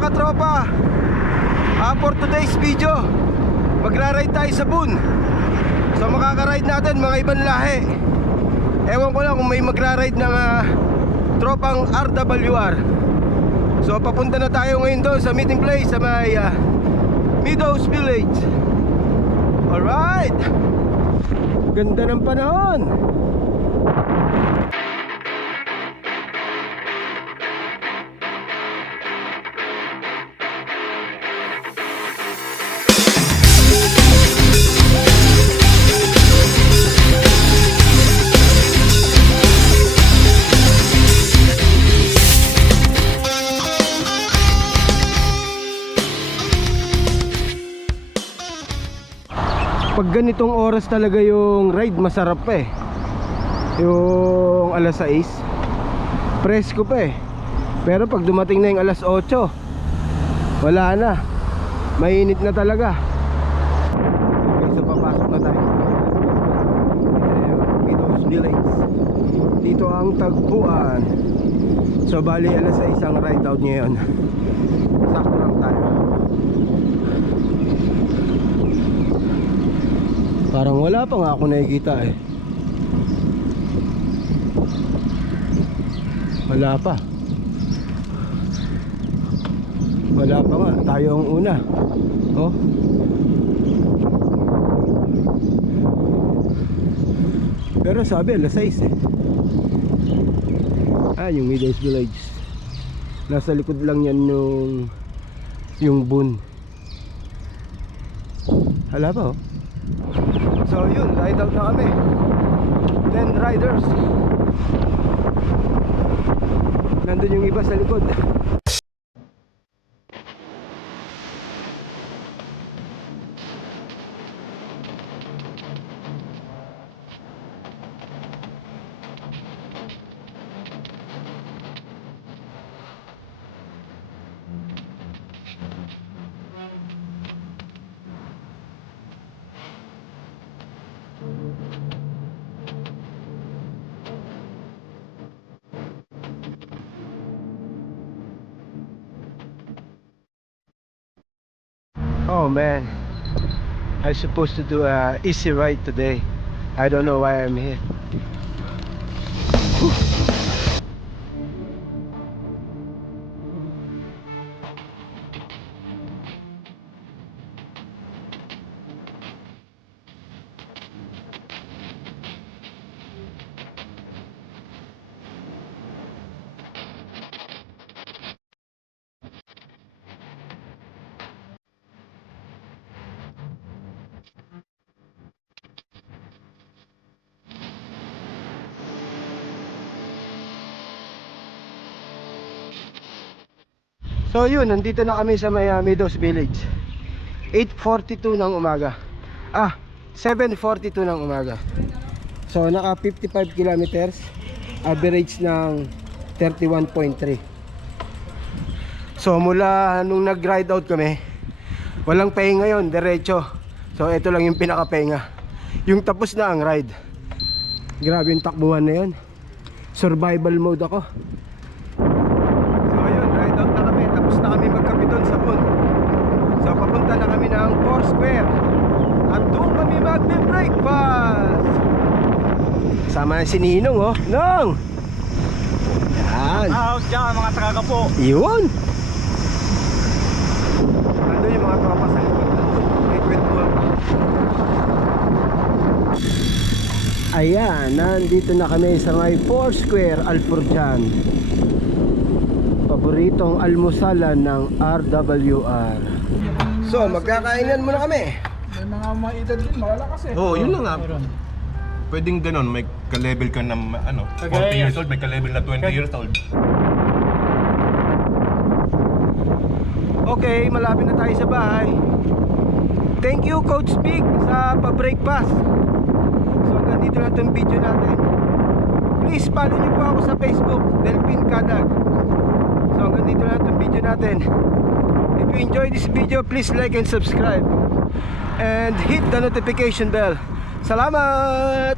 mga katropa, for today's video, magra-ride tayo sa Boon. So makaka-ride natin mga ibang lahi. Ewan ko lang kung may magra-ride ng tropang RWR. So papunta na tayo ngayon doon sa meeting place sa may Meadows Village. Alright, ganda ng panahon. Pag ganitong oras talaga yung ride, masarap pa eh. Yung alas 6 presko pa eh. Pero pag dumating na yung alas 8, wala na, mainit na talaga. Okay, so papasok na tayo. Meadows Village, dito ang tagpuan. So bali alas 6 ang ride out ngayon. Sakto lang tayo. Parang wala pa nga ako nakikita eh. Wala pa. Wala pa nga. Tayo ang una. Oh. Pero sabi alas 6 eh. Yung Meadows Village. Nasa likod lang yan yung Boon. Hala pa oh. So yun, ride out na kami. 10 riders. Nandun yung iba sa likod. Oh man, I'm supposed to do a easy ride today. I don't know why I'm here. So yun, nandito na kami sa may Meadows Village. 8:42 ng umaga. 7:42 ng umaga. So naka 55 kilometers, average ng 31.3. So mula nung nag-ride out kami, walang pahinga ngayon, diretso. So ito lang yung pinaka-pahinga. Yung tapos na ang ride. Grabe yung takbuhan na yun. Survival mode ako. Na kami magkape doon sa Boon. So papunta na kami ng Foursquare at doon kami magbe-breakfast. Sama si Ninong oh. Nong! Yan. Diyan mga taga po. Yun. Nandun yung mga tropa sa likod. May kwentuhan pa. Ayan, nandito na kami sa may Foursquare Alforjan. Paboritong almusalan ng RWR. So, magkakainan muna kami. May mga maedad din, malalakas eh. Oo, yun lang nga. Pwedeng ganun, may ka-level ka na 40 years old, may ka-level na 20 years old. Okay, malapit na tayo sa bahay. Thank you Coach Big sa pa-breakfast. So hanggang dito na itong video natin. Please follow niyo po ako sa Facebook, Delphin Kadag. So hanggang dito na itong video natin. If you enjoy this video, please like and subscribe and hit the notification bell. Salamat!